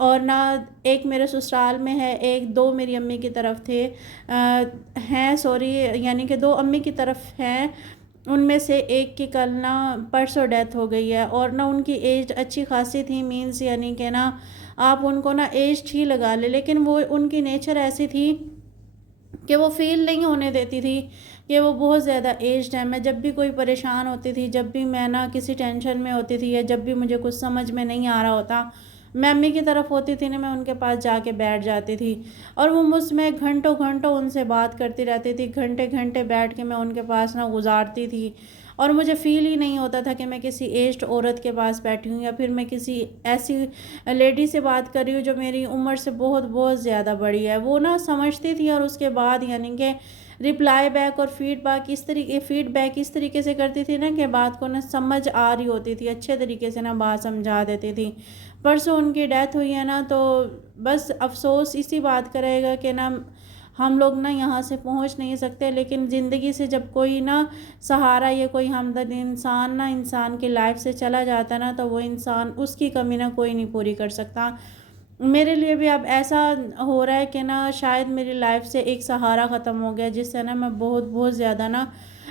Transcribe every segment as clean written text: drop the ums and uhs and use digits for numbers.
اور نہ ایک میرے سسرال میں ہے، ایک دو میری امی کی طرف تھے ہیں سوری یعنی کہ دو امی کی طرف ہیں، ان میں سے ایک کی کل نا پرسوں ڈیتھ ہو گئی ہے، اور نہ ان کی ایج اچھی خاصی تھی، مینس یعنی کہ نا آپ ان کو نا ایج ہی لگا لے، لیکن وہ ان کی نیچر ایسی تھی کہ وہ فیل نہیں ہونے دیتی تھی کہ وہ بہت زیادہ ایجڈ ہے۔ میں جب بھی کوئی پریشان ہوتی تھی، جب بھی میں نا کسی ٹینشن میں ہوتی تھی، یا جب بھی مجھے کچھ سمجھ میں نہیں آ رہا ہوتا، میں امی کی طرف ہوتی تھی نا، میں ان کے پاس جا کے بیٹھ جاتی تھی، اور وہ مجھ میں گھنٹوں گھنٹوں ان سے بات کرتی رہتی تھی، گھنٹے گھنٹے بیٹھ کے میں ان کے پاس نا گزارتی تھی، اور مجھے فیل ہی نہیں ہوتا تھا کہ میں کسی ایجڈ عورت کے پاس بیٹھی ہوں، یا پھر میں کسی ایسی لیڈی سے بات کر رہی ہوں جو میری عمر سے بہت بہت زیادہ بڑی ہے۔ وہ نا سمجھتی تھی، اور اس کے بعد یعنی کہ رپلائی بیک اور فیڈ بیک اس طریقے سے کرتی تھی نا کہ بات کو نا سمجھ آ رہی ہوتی تھی، اچھے طریقے سے نا بات سمجھا دیتی تھی۔ پرسوں ان کی ڈیتھ ہوئی ہے نا، تو بس افسوس اسی بات کا رہے گا کہ نا ہم لوگ نا یہاں سے پہنچ نہیں سکتے، لیکن زندگی سے جب کوئی نا سہارا یا کوئی ہمدرد انسان نا انسان کی لائف سے چلا جاتا نا، تو وہ انسان اس کی کمی نا کوئی نہیں پوری کر سکتا۔ میرے لیے بھی اب ایسا ہو رہا ہے کہ نا شاید میری لائف سے ایک سہارا ختم ہو گیا، جس سے نا میں بہت بہت زیادہ نا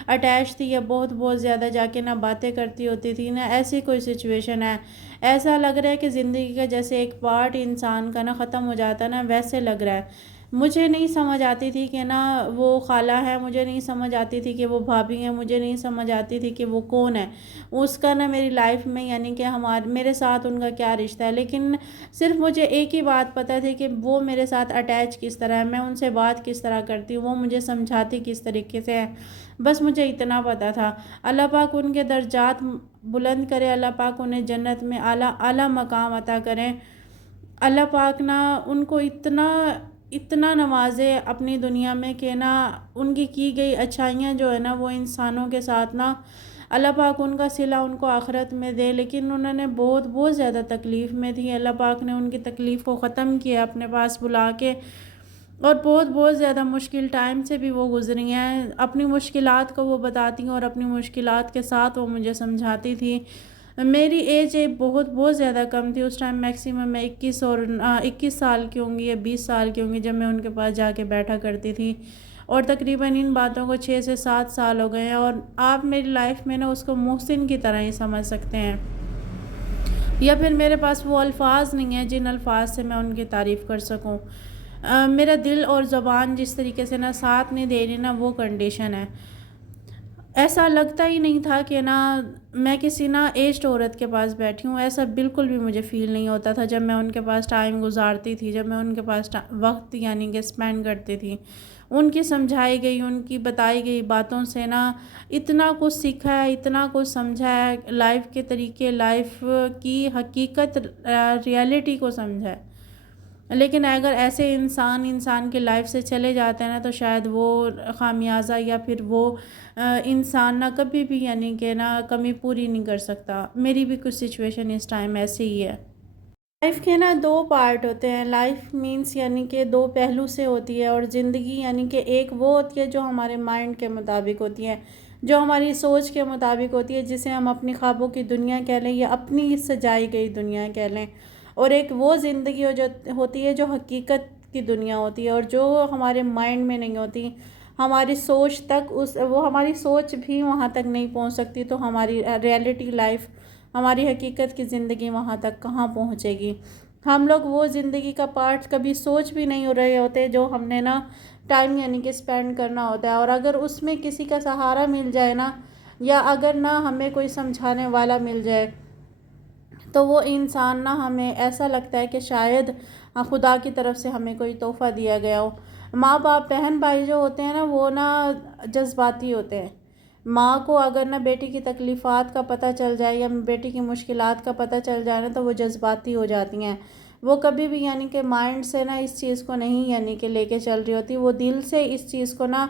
اٹیچ تھی، یا بہت بہت زیادہ جا کے نا باتیں کرتی ہوتی تھی نا، ایسی کوئی سچویشن ہے۔ ایسا لگ رہا ہے کہ زندگی کا جیسے ایک پارٹ انسان کا نا ختم ہو جاتا نا، ویسے لگ رہا ہے۔ مجھے نہیں سمجھ آتی تھی کہ نا وہ خالہ ہے، مجھے نہیں سمجھ آتی تھی کہ وہ بھابھی ہیں، مجھے نہیں سمجھ آتی تھی کہ وہ کون ہے، اس کا نا میری لائف میں یعنی کہ میرے ساتھ ان کا کیا رشتہ ہے، لیکن صرف مجھے ایک ہی بات پتہ تھی کہ وہ میرے ساتھ اٹیچ کس طرح ہے، میں ان سے بات کس طرح کرتی ہوں، وہ مجھے سمجھاتی کس طریقے سے ہے، بس مجھے اتنا پتہ تھا۔ اللہ پاک ان کے درجات بلند کرے، اللہ پاک انہیں جنت میں اعلیٰ اعلیٰ مقام عطا کریں، اللہ پاک نا ان کو اتنا نوازے اپنی دنیا میں کہ نا ان کی گئی اچھائیاں جو ہے نا وہ انسانوں کے ساتھ نا اللہ پاک ان کا صلہ ان کو آخرت میں دے۔ لیکن انہوں نے بہت بہت زیادہ تکلیف میں تھی، اللہ پاک نے ان کی تکلیف کو ختم کیا اپنے پاس بلا کے، اور بہت بہت زیادہ مشکل ٹائم سے بھی وہ گزری ہیں، اپنی مشکلات کو وہ بتاتی ہیں، اور اپنی مشکلات کے ساتھ وہ مجھے سمجھاتی تھی۔ میری ایج بہت بہت زیادہ کم تھی، اس ٹائم میکسیمم میں 21 سال کی ہوں گی یا 20 سال کی ہوں گی جب میں ان کے پاس جا کے بیٹھا کرتی تھی، اور تقریباً ان باتوں کو 6 سے 7 سال ہو گئے ہیں، اور آپ میری لائف میں نا اس کو محسن کی طرح ہی سمجھ سکتے ہیں، یا پھر میرے پاس وہ الفاظ نہیں ہیں جن الفاظ سے میں ان کی تعریف کر سکوں۔ میرا دل اور زبان جس طریقے سے نا ساتھ نہیں دے رہی نا، وہ کنڈیشن ہے۔ ایسا لگتا ہی نہیں تھا کہ نا میں کسی نا ایجڈ عورت کے پاس بیٹھی ہوں، ایسا بالکل بھی مجھے فیل نہیں ہوتا تھا جب میں ان کے پاس ٹائم گزارتی تھی، جب میں ان کے پاس وقت یعنی کہ اسپینڈ کرتی تھی۔ ان کی سمجھائی گئی، ان کی بتائی گئی باتوں سے نا اتنا کچھ سیکھا ہے، اتنا کچھ سمجھا ہے، لائف کے طریقے، لائف کی حقیقت، ریالٹی کو سمجھا ہے۔ لیکن اگر ایسے انسان کے لائف سے چلے جاتے ہیں نا، تو شاید وہ خامیازہ یا پھر وہ انسان نہ کبھی بھی یعنی کہ نا کمی پوری نہیں کر سکتا۔ میری بھی کچھ سچویشن اس ٹائم ایسے ہی ہے۔ لائف کے نا دو پارٹ ہوتے ہیں، لائف مینس یعنی کہ دو پہلو سے ہوتی ہے، اور زندگی یعنی کہ ایک وہ ہوتی ہے جو ہمارے مائنڈ کے مطابق ہوتی ہے، جو ہماری سوچ کے مطابق ہوتی ہے، جسے ہم اپنی خوابوں کی دنیا کہہ لیں یا اپنی سجائی گئی دنیا کہہ لیں، اور ایک وہ زندگی ہوتی ہے جو حقیقت کی دنیا ہوتی ہے، اور جو ہمارے مائنڈ میں نہیں ہوتی، ہماری سوچ تک وہ ہماری سوچ بھی وہاں تک نہیں پہنچ سکتی، تو ہماری ریالٹی لائف، ہماری حقیقت کی زندگی وہاں تک کہاں پہنچے گی۔ ہم لوگ وہ زندگی کا پارٹ کبھی سوچ بھی نہیں ہو رہے ہوتے جو ہم نے نا ٹائم یعنی کہ اسپینڈ کرنا ہوتا ہے، اور اگر اس میں کسی کا سہارا مل جائے نا، یا اگر نہ ہمیں کوئی سمجھانے والا مل جائے، تو وہ انسان نا ہمیں ایسا لگتا ہے کہ شاید خدا کی طرف سے ہمیں کوئی تحفہ دیا گیا ہو۔ ماں باپ بہن بھائی جو ہوتے ہیں نا، وہ نا جذباتی ہوتے ہیں۔ ماں کو اگر نا بیٹی کی تکلیفات کا پتہ چل جائے یا بیٹی کی مشکلات کا پتہ چل جائے نا، تو وہ جذباتی ہو جاتی ہیں، وہ کبھی بھی یعنی کہ مائنڈ سے نا اس چیز کو نہیں یعنی کہ لے کے چل رہی ہوتی، وہ دل سے اس چیز کو نا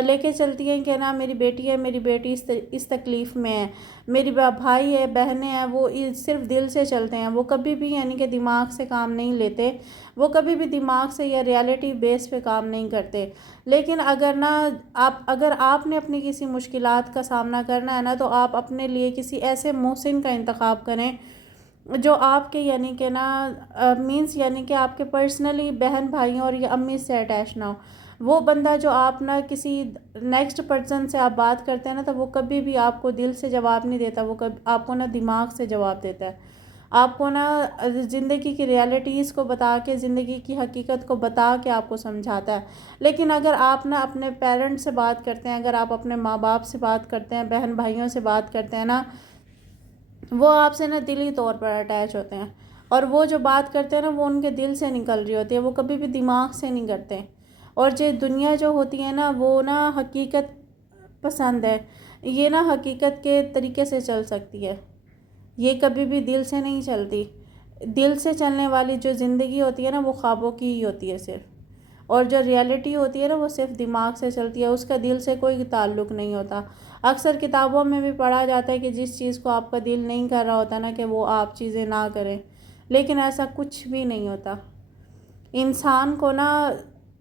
لے کے چلتی ہیں کہ نا میری بیٹی ہے، میری بیٹی اس تکلیف میں ہے، میری بھائی ہے، بہنیں ہیں، وہ صرف دل سے چلتے ہیں، وہ کبھی بھی یعنی کہ دماغ سے کام نہیں لیتے، وہ کبھی بھی دماغ سے یا ریالٹی بیس پہ کام نہیں کرتے۔ لیکن اگر آپ نے اپنی کسی مشکلات کا سامنا کرنا ہے نا، تو آپ اپنے لیے کسی ایسے محسن کا انتخاب کریں جو آپ کے یعنی کہ نا مینس یعنی کہ آپ کے پرسنلی بہن بھائیوں اور یا امی سے اٹیچ نہ ہو، وہ بندہ جو آپ نا کسی نیکسٹ پرسن سے آپ بات کرتے ہیں نا، تو وہ کبھی بھی آپ کو دل سے جواب نہیں دیتا، وہ آپ کو نا دماغ سے جواب دیتا ہے، آپ کو نا زندگی کی ریالٹیز کو بتا کے، زندگی کی حقیقت کو بتا کے آپ کو سمجھاتا ہے۔ لیکن اگر آپ نا اپنے پیرنٹ سے بات کرتے ہیں، اگر آپ اپنے ماں باپ سے بات کرتے ہیں، بہن بھائیوں سے بات کرتے ہیں نا، وہ آپ سے نا دلی طور پر اٹیچ ہوتے ہیں، اور وہ جو بات کرتے ہیں نا وہ ان کے دل سے نکل رہی ہوتی ہے، وہ کبھی بھی دماغ سے نہیں کرتے۔ اور جو دنیا جو ہوتی ہے نا، وہ نا حقیقت پسند ہے، یہ نا حقیقت کے طریقے سے چل سکتی ہے، یہ کبھی بھی دل سے نہیں چلتی۔ دل سے چلنے والی جو زندگی ہوتی ہے نا، وہ خوابوں کی ہی ہوتی ہے صرف، اور جو ریالٹی ہوتی ہے نا، وہ صرف دماغ سے چلتی ہے، اس کا دل سے کوئی تعلق نہیں ہوتا۔ اکثر کتابوں میں بھی پڑھا جاتا ہے کہ جس چیز کو آپ کا دل نہیں کر رہا ہوتا نا، کہ وہ آپ چیزیں نہ کریں، لیکن ایسا کچھ بھی نہیں ہوتا۔ انسان کو نا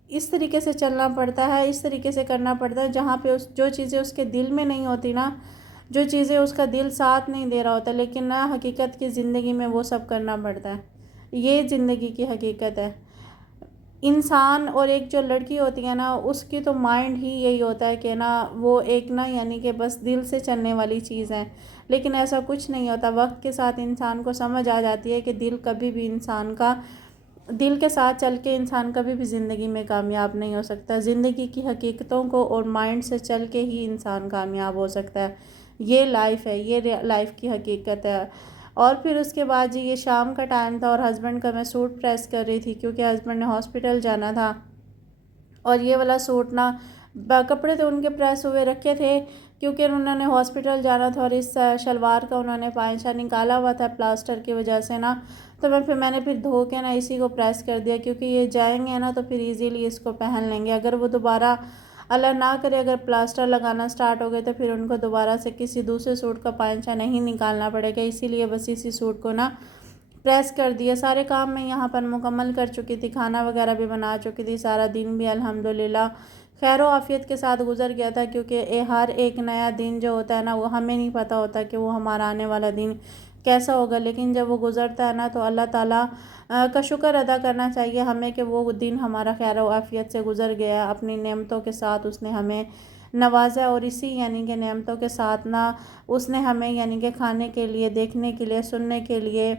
اس طریقے سے چلنا پڑتا ہے، اس طریقے سے کرنا پڑتا ہے، جہاں پہ جو چیزیں اس کے دل میں نہیں ہوتی نا، جو چیزیں اس کا دل ساتھ نہیں دے رہا ہوتا، لیکن نا حقیقت کی زندگی میں وہ سب کرنا پڑتا ہے۔ یہ زندگی کی حقیقت ہے۔ انسان اور ایک جو لڑکی ہوتی ہے نا، اس کی تو مائنڈ ہی یہی ہوتا ہے کہ نا وہ ایک نا یعنی کہ بس دل سے چلنے والی چیز ہے، لیکن ایسا کچھ نہیں ہوتا۔ وقت کے ساتھ انسان کو سمجھ آ جاتی ہے کہ دل کبھی بھی انسان کا، دل کے ساتھ چل کے انسان کبھی بھی زندگی میں کامیاب نہیں ہو سکتا۔ زندگی کی حقیقتوں کو اور مائنڈ سے چل کے ہی انسان کامیاب ہو سکتا ہے۔ یہ لائف ہے، یہ لائف کی حقیقت ہے۔ اور پھر اس کے بعد جی یہ شام کا ٹائم تھا، اور ہسبینڈ کا میں سوٹ پریس کر رہی تھی، کیونکہ ہسبینڈ نے ہاسپٹل جانا تھا، اور یہ والا سوٹ نا کپڑے تو ان کے پریس ہوئے رکھے تھے، کیونکہ انہوں نے ہاسپٹل جانا تھا، اور اس شلوار کا انہوں نے پائچہ نکالا ہوا تھا پلاسٹر کی وجہ سے نا، تو میں نے پھر دھو کے نا اسی کو پریس کر دیا، کیونکہ یہ جائیں گے نا تو پھر ایزیلی اس کو پہن لیں گے۔ اگر وہ دوبارہ اللہ نہ کرے اگر پلاسٹر لگانا سٹارٹ ہو گئے تو پھر ان کو دوبارہ سے کسی دوسرے سوٹ کا پائچہ نہیں نکالنا پڑے گا، اسی لیے بس اسی سوٹ کو نا پریس کر دیا۔ سارے کام میں یہاں پر مکمل کر چکی تھی، کھانا وغیرہ بھی بنا چکی تھی، سارا دن بھی الحمدللہ خیر و عافیت کے ساتھ گزر گیا تھا، کیونکہ ہر ایک نیا دن جو ہوتا ہے نا، وہ ہمیں نہیں پتہ ہوتا کہ وہ ہمارا آنے والا دن کیسا ہوگا، لیکن جب وہ گزرتا ہے نا تو اللہ تعالیٰ کا شکر ادا کرنا چاہیے ہمیں کہ وہ دن ہمارا خیر و عافیت سے گزر گیا، اپنی نعمتوں کے ساتھ اس نے ہمیں نوازا، اور اسی یعنی کہ نعمتوں کے ساتھ نا اس نے ہمیں یعنی کہ کھانے کے لیے، دیکھنے کے لیے، سننے کے لیے،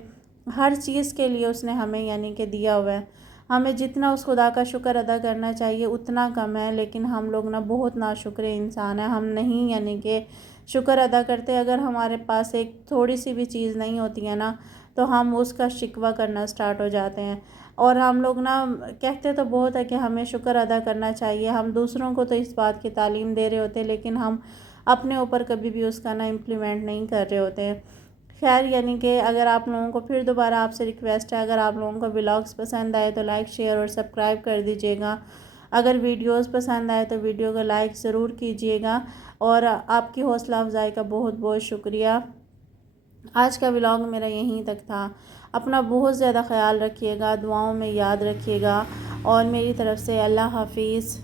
ہر چیز کے لیے اس نے ہمیں یعنی کہ دیا ہوا ہے۔ ہمیں جتنا اس خدا کا شکر ادا کرنا چاہیے اتنا کم ہے، لیکن ہم لوگ نا بہت ناشکر انسان ہیں، ہم نہیں یعنی کہ شکر ادا کرتے۔ اگر ہمارے پاس ایک تھوڑی سی بھی چیز نہیں ہوتی ہے نا، تو ہم اس کا شکوہ کرنا سٹارٹ ہو جاتے ہیں، اور ہم لوگ نا کہتے تو بہت ہے کہ ہمیں شکر ادا کرنا چاہیے، ہم دوسروں کو تو اس بات کی تعلیم دے رہے ہوتے، لیکن ہم اپنے اوپر کبھی بھی اس کا نا امپلیمنٹ نہیں کر رہے ہوتے ہیں۔ خیر یعنی کہ اگر آپ لوگوں کو پھر دوبارہ آپ سے ریکویسٹ ہے، اگر آپ لوگوں کو ولاگز پسند آئے تو لائک، شیئر اور سبسکرائب کر دیجیے گا۔ اگر ویڈیوز پسند آئے تو ویڈیو کو لائک ضرور کیجیے گا، اور آپ کی حوصلہ افزائی کا بہت بہت شکریہ۔ آج کا ولاگ میرا یہیں تک تھا۔ اپنا بہت زیادہ خیال رکھیے گا، دعاؤں میں یاد رکھیے گا، اور میری طرف سے اللہ حافظ۔